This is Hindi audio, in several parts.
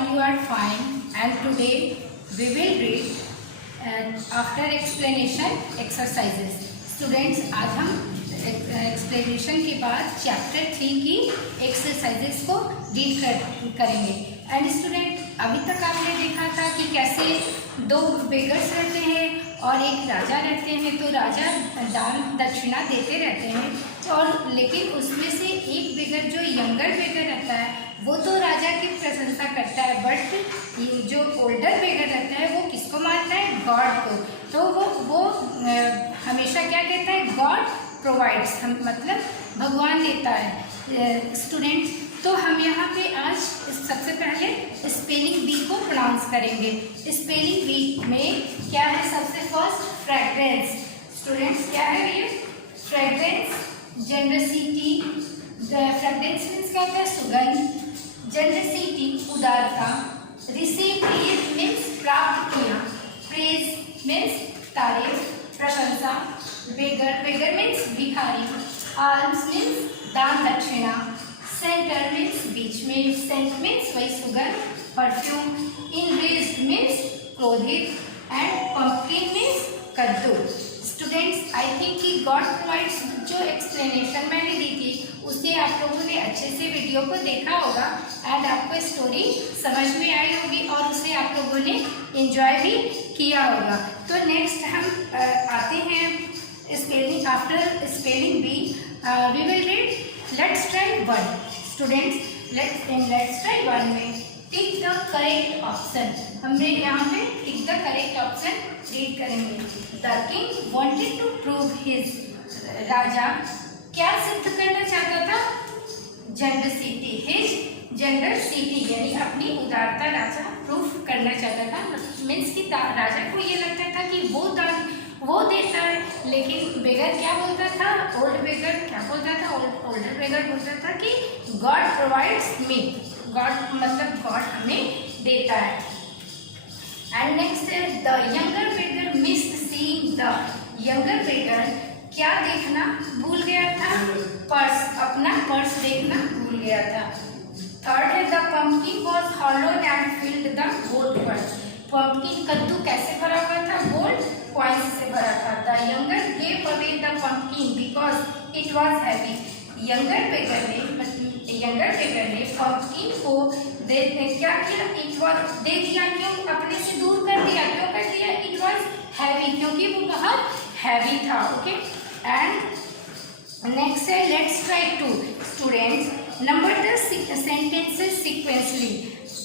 all you are fine, and today we will read after explanation exercises. Students, आज हम एक्सप्लेनेशन के बाद चैप्टर 3 की एक्सरसाइजेस को रीड करेंगे. एंड स्टूडेंट, अभी तक आपने देखा था कि कैसे दो बेगर्स रहते हैं और एक राजा रहते हैं. तो राजा दान दक्षिणा देते रहते हैं, और लेकिन उसमें से एक बेगर जो यंगर बेगर रहता है वो तो राजा की प्रशंसा करता है, बट जो ओल्डर बेगर रहता है वो किसको मानता है? गॉड को. तो वो हमेशा क्या कहता है? गॉड प्रोवाइड्स, हम मतलब भगवान देता है. स्टूडेंट्स, तो हम यहाँ पे आज सबसे पहले स्पेलिंग बी को प्रोनाउंस करेंगे. स्पेलिंग बी में क्या है? सबसे फर्स्ट फ्रेग्रेंस. स्टूडेंट्स, क्या है ये? Fragrance, generosity. फ्रेग्रेंस मीन्स क्या होता है? सुगंध. जेनरसिटी उदारता. रिसीव मीन्स प्राप्त किया. प्रेज मीन्स तारीफ, प्रशंसा. बेगर मीन्स भिखारी. आल्म्स मीन्स दान दक्षिणा. सेंटर मीन्स बीच में. सेंट मीन्स वही सुगंध, परफ्यूम. इनरेज्ड मीन्स क्रोधित. एंड पंपकिन मीन्स कद्दू. स्टूडेंट्स, आई थिंक कि गॉड प्रोवाइड्स जो एक्सप्लेनेशन मैंने दी थी उससे आप लोगों ने अच्छे से वीडियो को देखा होगा एंड आपको स्टोरी समझ में आई होगी और उसे आप लोगों ने एंजॉय भी किया होगा. तो नेक्स्ट हम आते हैं spelling. After spelling B we will read let's try one. Students, let's try one में टिक द करेक्ट ऑप्शन. हमने यहाँ पे tick the correct option read करेंगे. The king wanted to prove his. राजा क्या सिद्ध करना चाहता था? जेनरसिटी. हिज जेनरसिटी यानी अपनी उदारता राजा प्रूफ करना चाहता था. मीन्स कि राजा को ये लगता था कि वो देता है, लेकिन बेगर क्या बोलता था? ओल्ड बेगर क्या बोलता था? ओल्डर बेगर बोलता था कि गॉड प्रोवाइड्स मी. गॉड मतलब गॉड हमें देता है. एंड नेक्स्ट है the younger beggar missed seeing. The younger beggar क्या देखना भूल गया था? पर्स. अपना पर्स देखना भूल गया था. थर्ड है the pumpkin was hollow and filled the gold coins. Pumpkin कद्दू कैसे भरा हुआ था? गोल्ड कॉइन्स से भरा था. The younger gave away the pumpkin because it was heavy. Younger beggar ने पंपकिन को क्या किया? इट वाज दे दिया. क्यों? अपने से दूर कर दिया. क्यों कर दिया? इट वाज हैवी, क्योंकि वो बहुत हैवी था. ओके. एंड नेक्स्ट है let's try two. Students, number the sentences sequentially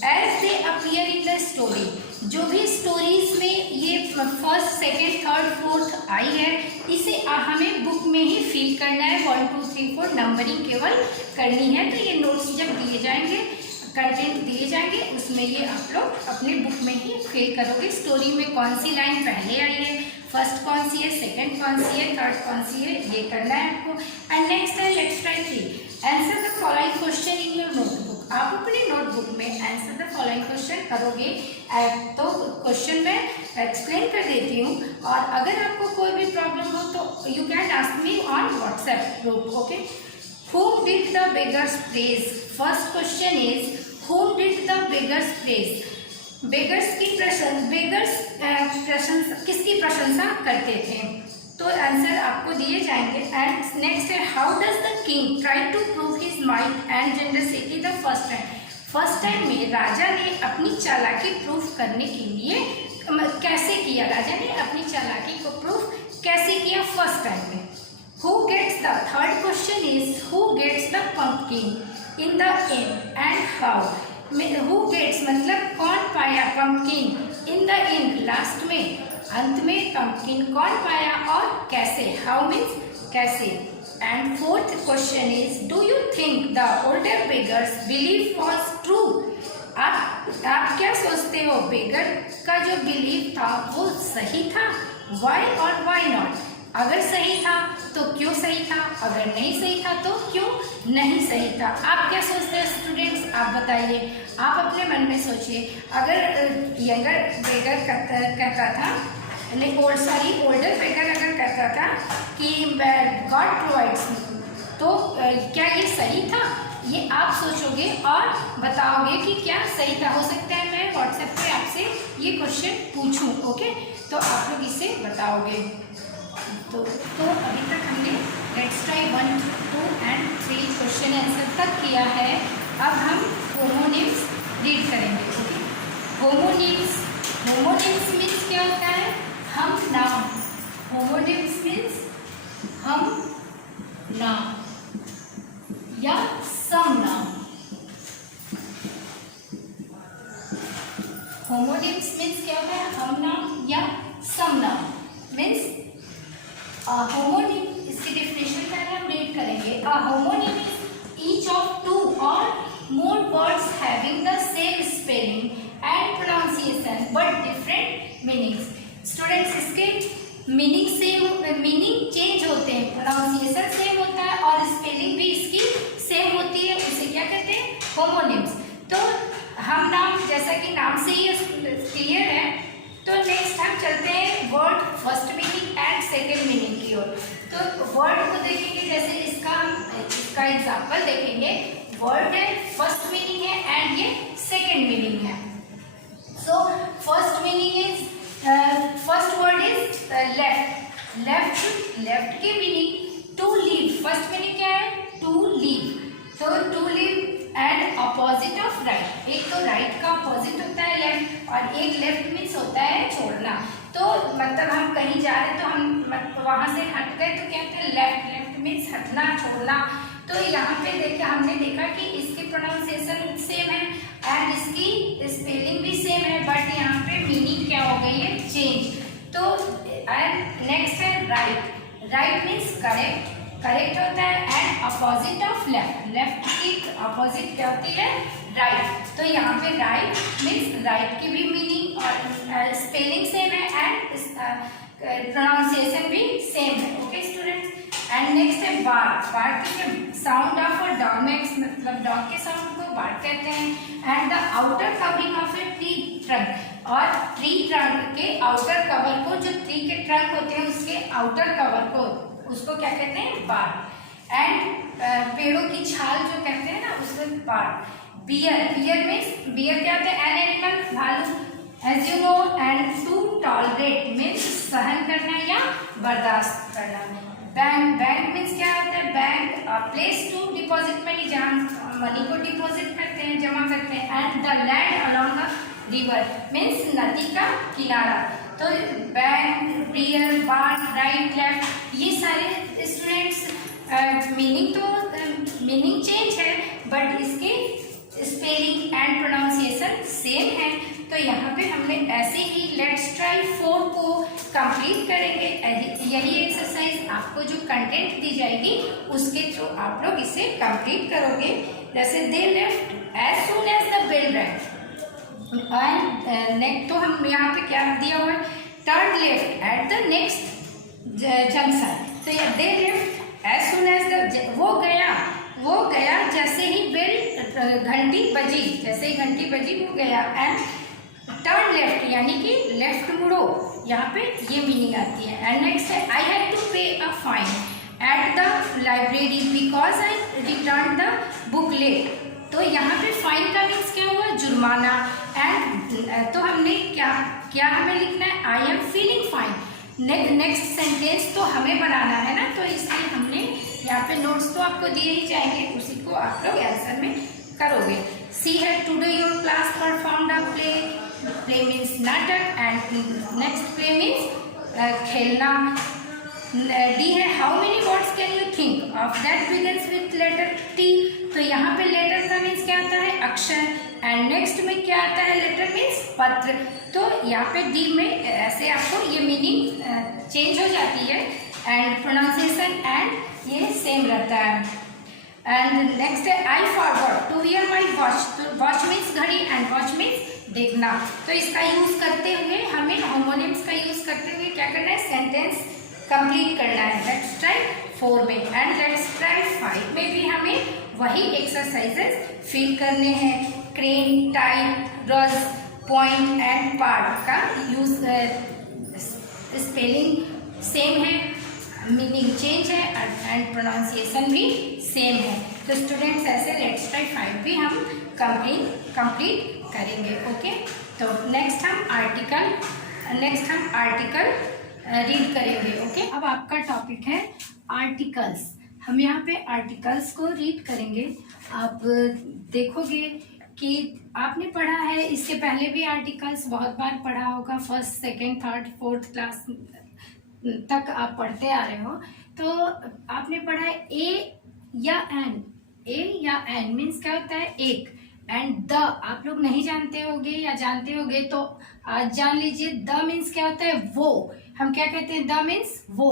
as they appear in the story. जो भी स्टोरीज में ये फर्स्ट, सेकेंड, थर्ड, फोर्थ आई है, इसे हमें बुक में ही फिल करना है. 1 2 3 4 नंबरिंग केवल करनी है. तो ये नोट्स जब दिए जाएंगे, कंटेंट दिए जाएंगे, उसमें ये आप लोग अपने बुक में ही फिल करोगे. स्टोरी में कौन सी लाइन पहले आई है, फर्स्ट कौन सी है, सेकंड कौन सी है, थर्ड कौन सी है, ये करना है आपको. एंड नेक्स्ट है let's try 3. Answer the following question in your notebook. आप अपने नोटबुक में आंसर द फॉलोइंग क्वेश्चन करोगे. तो क्वेश्चन मैं एक्सप्लेन कर देती हूँ, और अगर आपको कोई भी प्रॉब्लम हो तो you can ask me on WhatsApp group. Okay. Whom did the beggars praise? First question is whom did the beggars praise? Beggars किसकी प्रशंसा करते थे? तो आंसर आपको दिए जाएंगे. एंड नेक्स्ट है how does the king try to prove his might and generosity the first time. First time में राजा ने अपनी चालाकी प्रूफ करने के लिए कैसे किया? राजा ने अपनी चालाकी को प्रूफ कैसे किया फर्स्ट टाइम में? Who gets the third question is who gets the pumpkin in the end and how? Who gets मतलब कौन पाया pumpkin in the end last में, अंत में pumpkin कौन पाया और कैसे? How means कैसे. And fourth question is do you think the older beggars belief was true? आप क्या सोचते हो? बेगर का जो बिलीफ था वो सही था? Why or why not? अगर सही था तो क्यों सही था? अगर नहीं सही था तो क्यों नहीं सही था? आप क्या सोचते हैं स्टूडेंट्स? आप बताइए. आप अपने मन में सोचिए. अगर यंगर बेगर कहता था, ओल्डर बेगर अगर कहता था कि गॉड प्रोवाइड्स, तो क्या ये सही था? ये आप सोचोगे और बताओगे कि क्या सही था। हो सकता है मैं व्हाट्सएप पे आपसे ये क्वेश्चन पूछूं, ओके, तो आप लोग इसे बताओगे। तो अभी तक हमने let's try 1, 2 and 3 question answer तक किया है। अब हम होमोनिम्स रीड करेंगे, ओके। होमोनिम्स मीन्स क्या होता है? हम नाम। होमोनिम्स मीन्स हम नाम या सम नाम। होमोनिम्स मीन्स क्या होता है? हम नाम या सम नाम। मीन्स होमोनिम, इसकी डेफिनेशन पहले हम रीड करेंगे। A homonym is each of 2 or more words having the same spelling and pronunciation but different meanings। Students, इसके मीनिंग चेंज होते हैं, प्रोनाउंसिएशन सेम होता है और स्पेलिंग भी इसकी सेम होती है, उसे क्या कहते हैं? होमोनिम्स। तो हम नाम, जैसा कि नाम से ही क्लियर है। तो नेक्स्ट हम चलते हैं word first meaning and second meaning की ओर। तो वर्ड को देखेंगे, जैसे इसका एग्जाम्पल देखेंगे। वर्ड है, फर्स्ट मीनिंग है एंड ये सेकेंड मीनिंग है। So first meaning is, first word is left की meaning to leave. First meaning क्या है? To leave. तो to leave and opposite of right. एक तो राइट का अपोजिट होता है लेफ्ट, और एक लेफ्ट मीन्स होता है छोड़ना। तो मतलब हम कहीं जा रहे हैं तो हम वहां से हट गए तो क्या कहते हैं? लेफ्ट मीन्स हटना, छोड़ना। तो यहाँ पे देखिए, हमने देखा कि इसकी प्रोनाउंसिएशन सेम है एंड इसकी स्पेलिंग भी सेम है, बट यहाँ पे मीनिंग क्या हो गई है? चेंज। तो एंड नेक्स्ट है राइट मीन्स करेक्ट होता है एंड अपोजिट ऑफ लेफ्ट की अपोजिट क्या होती है? राइट। तो यहाँ पे राइट मीन्स राइट की भी मीनिंग और स्पेलिंग सेम है एंड प्रोनाउंसिएशन भी सेम है, ओके स्टूडेंट्स। एंड नेक्स्ट है बार्क की साउंड ऑफ अ डॉग में, मतलब डॉग के साउंड को बार्क कहते हैं। And the outer covering of a tree trunk, और ट्री ट्रंक के आउटर कवर को, जो ट्री के ट्रंक होते हैं उसके आउटर कवर को, उसको क्या कहते हैं? बार्क। एंड पेड़ों की छाल जो कहते हैं ना, उसको बार्क। बियर मीन्स, बियर क्या होता है? एन एनिमल, भालू, as you know. And to tolerate means सहन करना या बर्दाश्त करना। बैंक मीन्स क्या होता है? Bank place to deposit money, जहाँ मनी को डिपॉजिट करते हैं, जमा करते हैं। And the land along the river means नदी का किनारा। तो bank, bear, bark, right, left, ये सारे स्टूडेंट्स मीनिंग चेंज है, बट इसके स्पेलिंग एंड प्रोनाउंसिएशन सेम है। तो यहाँ पे हमने ऐसे ही लेट्स ट्राई 4 को कंप्लीट करेंगे। यही एक्सरसाइज आपको जो कंटेंट दी जाएगी उसके थ्रू आप लोग इसे कंप्लीट करोगे। जैसे they left as soon as the bell rang, and तो हम यहाँ पे क्या दिया हुआ है? Turn left at the next junction. तो ये they left as soon as the, वो गया जैसे ही बेल घंटी बजी, जैसे ही घंटी बजी वो गया। एंड टर्न लेफ्ट यानी कि लेफ्ट मुड़ो, यहाँ पे ये मीनिंग आती है। एंड नेक्स्ट है आई had to pay a fine at the library because I return the book late. तो यहाँ पे फाइन का मीन्स क्या हुआ? जुर्माना। एंड तो हमने क्या हमें लिखना है? I am feeling fine. Next sentence तो हमें बनाना है ना, तो इसलिए हमने यहाँ पे नोट्स तो आपको दिए ही जाएंगे, उसी को आप लोग आंसर में करोगे। She had today your class performed a play means नाटक, एंड नेक्स्ट प्ले मीन्स खेलना। डी है how many words can you think of that begins with letter T. तो यहाँ पे लेटर का मीन्स क्या आता है? अक्षर। एंड नेक्स्ट में क्या आता है? लेटर मीन्स पत्र। तो यहाँ पे डी में ऐसे आपको ये मीनिंग चेंज हो जाती है एंड प्रोनाउंसिएशन एंड ये सेम रहता है। एंड नेक्स्ट है I forgot to wear my watch. तो वॉच मीन्स घड़ी एंड वॉच मीन्स देखना। तो इसका यूज करते हुए हमें होमोनिम्स का यूज करते हुए क्या करना है? सेंटेंस कंप्लीट करना है। लेट्स ट्राई 4 में एंड लेट्स ट्राई 5 में भी हमें वही एक्सरसाइजेस फिल करने हैं। क्रेन, टाइप, रज, पॉइंट एंड पार्ट का यूज, स्पेलिंग सेम है, मीनिंग चेंज है एंड प्रोनाउंसिएशन भी सेम है। तो स्टूडेंट्स ऐसे लेट्स ट्राई 5 भी हम कंप्लीट करेंगे। ओके, तो नेक्स्ट हम आर्टिकल रीड करेंगे। ओके, अब आपका टॉपिक है आर्टिकल्स। हम यहाँ पे आर्टिकल्स को रीड करेंगे। आप देखोगे कि आपने पढ़ा है, इससे पहले भी आर्टिकल्स बहुत बार पढ़ा होगा, first second third fourth class तक आप पढ़ते आ रहे हो। तो आपने पढ़ा है ए या एन मीन्स क्या होता है एक, एंड द आप लोग नहीं जानते होगे या जानते होगे तो आज जान लीजिए। द मीन्स क्या होता है वो, हम क्या कहते हैं, द मीन्स वो।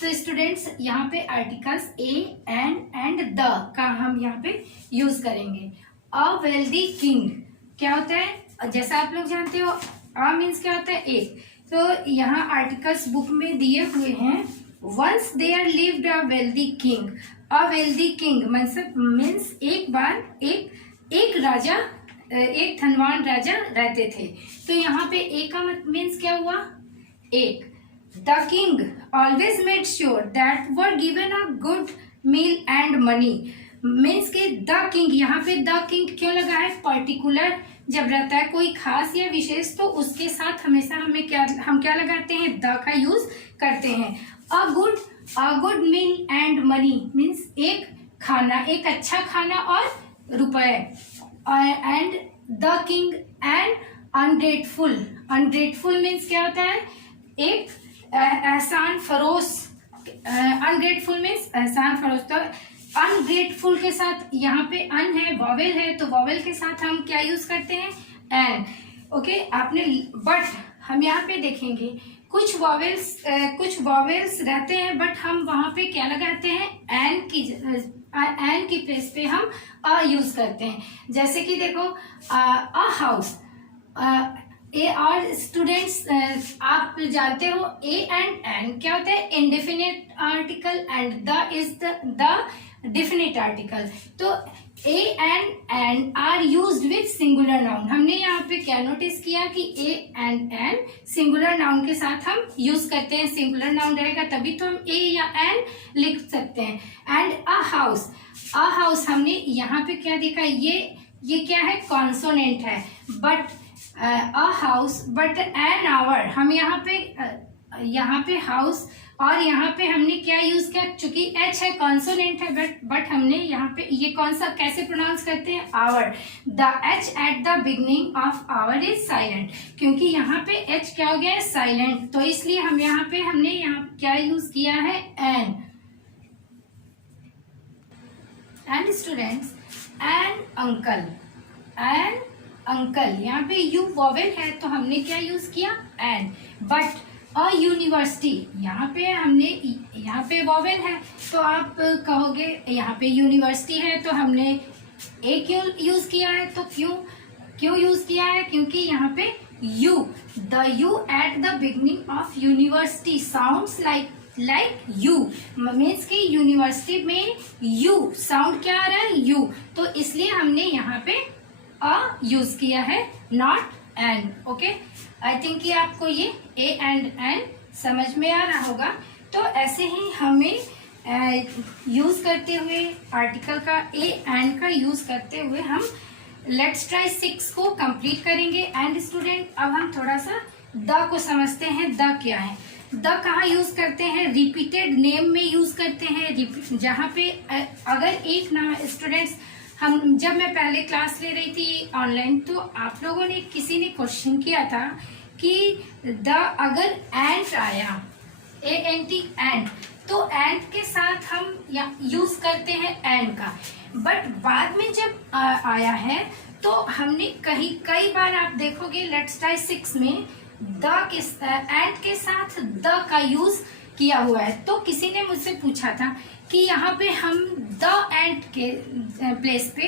तो स्टूडेंट्स यहाँ पे आर्टिकल्स ए एंड द का हम यहाँ पे यूज करेंगे। अ वेल्दी किंग क्या होता है, जैसा आप लोग जानते हो, अ मीन्स क्या होता है एक। तो यहाँ आर्टिकल्स बुक में दिए हुए हैं। Once there lived a wealthy king. A wealthy king means एक बार एक राजा, एक धनवान राजा रहते थे। तो यहाँ पे ए का मीन्स क्या हुआ, एक। The king always made sure that were given a good meal and money means के द किंग, यहाँ पे द किंग क्यों लगा है, पर्टिकुलर जब रहता है कोई खास या विशेष तो उसके साथ हमेशा हम क्या लगाते हैं, द का यूज करते हैं। A good meal and money means एक खाना, एक अच्छा खाना और रुपए। And the king and ungrateful means क्या होता है, एक एहसान फरोश। अनग्रेटफुल मीन्स एहसान फरोश। तो अनग्रेटफुल के साथ यहाँ पे अन है, वॉवेल है, तो वॉवेल के साथ हम क्या यूज करते हैं, एन। ओके, आपने बट हम यहाँ पे देखेंगे कुछ वॉवेल्स रहते हैं, बट हम वहां पे क्या लगाते हैं, एन की प्लेस पे हम अ यूज करते हैं। जैसे कि देखो अ हाउस, और स्टूडेंट्स आप जानते हो ए एंड एन क्या होता है, indefinite article and the is the definite article. तो a and an are used with singular noun. हमने यहाँ पे क्या नोटिस किया कि a and an singular noun के साथ हम यूज करते हैं। सिंगुलर नाउन रहेगा तभी तो हम ए या एन लिख सकते हैं। एंड अ हाउस हमने यहाँ पे क्या देखा, ये क्या है, कॉन्सोनेंट है। But a house, but an hour, हम यहाँ पे हाउस और यहाँ पे हमने क्या यूज किया, चूंकि एच है, कॉन्सोनेंट है, बट हमने यहाँ पे ये कौन सा कैसे प्रोनाउंस करते हैं, hour. The H at the beginning of hour is silent, क्योंकि यहाँ पे एच क्या हो गया है, साइलेंट, तो इसलिए हमने यहाँ क्या यूज किया है, an. And students an uncle यहाँ पे यू वॉवेल है तो हमने क्या यूज किया, एन। बट अ यूनिवर्सिटी यहाँ पे वॉवेल है तो आप कहोगे यहाँ पे यूनिवर्सिटी है तो हमने ए क्यों यूज किया है, तो क्यों यूज किया है, क्योंकि यहाँ पे you, the you eight the beginning of university sounds like you means की यूनिवर्सिटी में यू साउंड क्या आ रहा है, यू, तो इसलिए हमने यहाँ पे अ यूज किया है, not an. Okay, I think कि आपको ये ए एंड एन समझ में आ रहा होगा। तो ऐसे ही हमें यूज करते हुए आर्टिकल का ए एंड का यूज करते हुए हम लेट्स ट्राई 6 को कंप्लीट करेंगे। एंड स्टूडेंट अब हम थोड़ा सा द को समझते हैं। द क्या है, द कहाँ यूज करते हैं, रिपीटेड नेम में यूज करते हैं। जहाँ पे अगर एक नाम, स्टूडेंट्स जब मैं पहले क्लास ले रही थी ऑनलाइन तो आप लोगों ने किसी ने क्वेश्चन किया था कि अगर एंट आया, ANT एंट, तो एंट के साथ हम यूज करते हैं एन का। बट बाद में जब आया है तो हमने कई बार आप देखोगे लेट्स ट्राई 6 में एंट के साथ द का यूज किया हुआ है। तो किसी ने मुझसे पूछा था कि यहाँ पे हम द एंड के प्लेस पे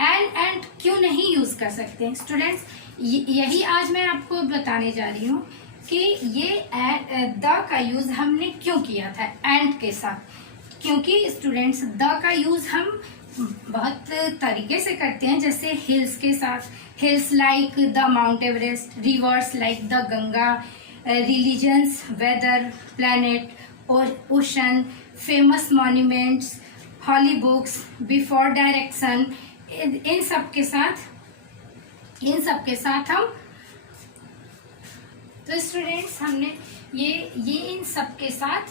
एंड क्यों नहीं यूज कर सकते। स्टूडेंट्स यही आज मैं आपको बताने जा रही हूँ कि ये द का यूज हमने क्यों किया था एंड के साथ। क्योंकि स्टूडेंट्स द का यूज हम बहुत तरीके से करते हैं, जैसे हिल्स के साथ, hills like the Mount Everest, rivers like the Ganga, religions, weather, planet और ocean, famous monuments holy books, before direction, इन सब के साथ हम, तो स्टूडेंट्स हमने ये इन सब के साथ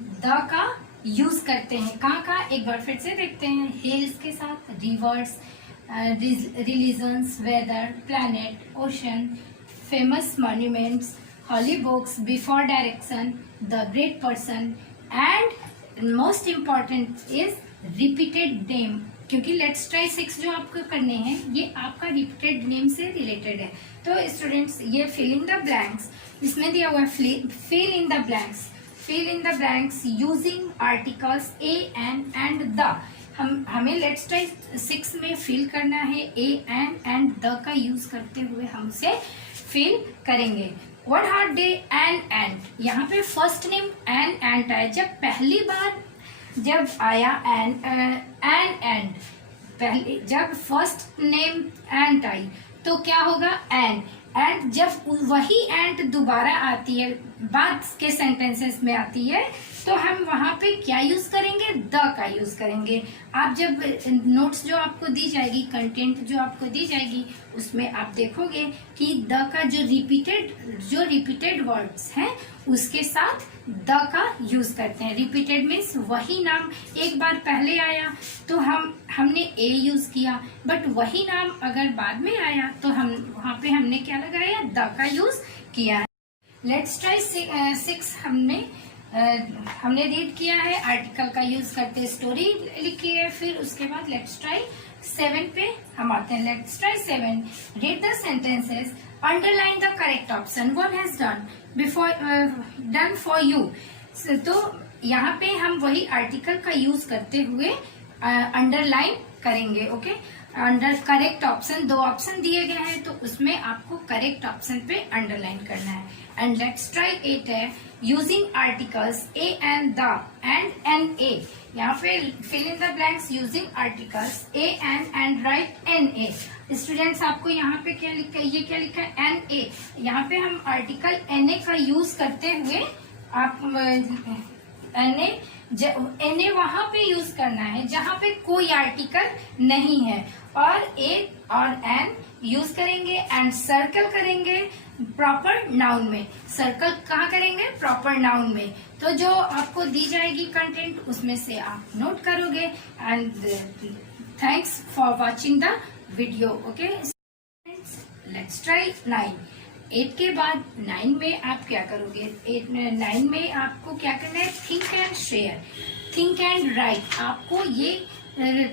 द का यूज करते हैं। कहाँ एक बार फिर से देखते हैं। हिल्स के साथ rivers, religions, weather, planet, ocean, famous monuments, holy books, before direction, the great person, and most important is repeated name, क्योंकि लेट्स ट्राई 6 जो आपको करने हैं ये आपका रिपीटेड नेम से रिलेटेड है। तो स्टूडेंट्स ये फिल इन द ब्लैंक्स, इसमें दिया हुआ है fill in the blanks using articles A and the. हमें लेट्स ट्राई 6 में फिल करना है, ए एंड द का यूज करते हुए हम उसे फिल करेंगे। व्हाट आर दे एंड, यहाँ पे फर्स्ट नेम एंड आया। जब पहली बार जब आया एंड पहले जब फर्स्ट नेम एंड आई तो क्या होगा एंड जब वही एंड दोबारा आती है, बाद के सेंटेंसेस में आती है, तो हम वहां पे क्या यूज करेंगे, द का यूज करेंगे। आप जब नोट्स जो आपको दी जाएगी, कंटेंट जो आपको दी जाएगी, उसमें आप देखोगे कि द का जो रिपीटेड वर्ड्स हैं उसके साथ द का यूज करते हैं। रिपीटेड मीन्स वही नाम एक बार पहले आया तो हमने ए यूज किया, बट वही नाम अगर बाद में आया तो हम वहां पे हमने क्या लगाया, द का यूज किया है। लेट्स ट्राई 6 हमने रीड किया है, आर्टिकल का यूज करते स्टोरी लिखी है। फिर उसके बाद लेट्स ट्राई 7 पे हम आते हैं। Let's try 7, read the sentences, underline the correct option, one has done for you. तो यहाँ पे हम वही आर्टिकल का यूज करते हुए अंडरलाइन करेंगे। Okay, under correct option, 2 option दिए गए हैं तो उसमें आपको करेक्ट ऑप्शन पे अंडरलाइन करना है। एंड लेट्स ट्राई 8 है, using articles A and the and a. यहाँ पे fill in the blanks using articles A and write an a. Students आपको यहाँ पे क्या लिखा है, ये क्या लिखा है, एन ए। यहाँ पे हम आर्टिकल एन ए का यूज करते हुए आप एन ए वहां पे यूज करना है जहां पे कोई आर्टिकल नहीं है, और ए और एन यूज करेंगे एंड सर्कल करेंगे प्रॉपर नाउन में। सर्कल कहाँ करेंगे, प्रॉपर नाउन में। तो जो आपको दी जाएगी कंटेंट उसमें से आप नोट करोगे। And thanks for watching the video. Okay, let's try 9। 8 के बाद 9 में आप क्या करोगे, 9 में आपको क्या करना है, think and share, think and write. आपको ये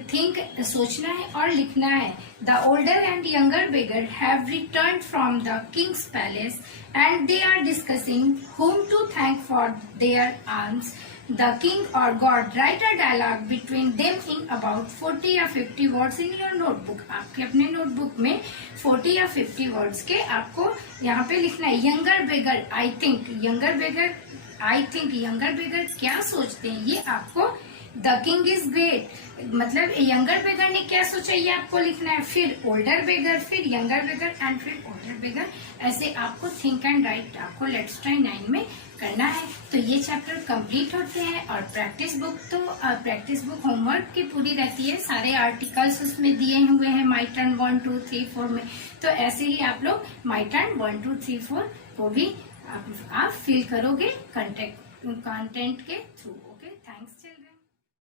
थिंक सोचना है और लिखना है। The older and younger beggar have return from the king's palace and they are discussing whom to thank for their alms. The king or god write a dialogue between them in about 40 or 50 words in your notebook. आपके अपने नोटबुक में 40 या 50 वर्ड्स के आपको यहाँ पे लिखना है। Younger beggar I think, younger beggar I think, younger beggar क्या सोचते हैं ये आपको, द किंग इज ग्रेट मतलब यंगर बेगर ने क्या सोचा ये आपको लिखना है। फिर ओल्डर बेगर, फिर यंगर बेगर एंड फिर ओल्डर बेगर। ऐसे आपको थिंक एंड राइट आपको लेट्स ट्राई 9 में करना है। तो ये चैप्टर कंप्लीट होते हैं। और प्रैक्टिस बुक होमवर्क की पूरी रहती है, सारे आर्टिकल्स उसमें दिए हुए हैं माई टर्न 1 2 3 4 में। तो ऐसे ही आप लोग माई टर्न 1 2 3 4 को भी आप फिल करोगे कंटेंट के थ्रू।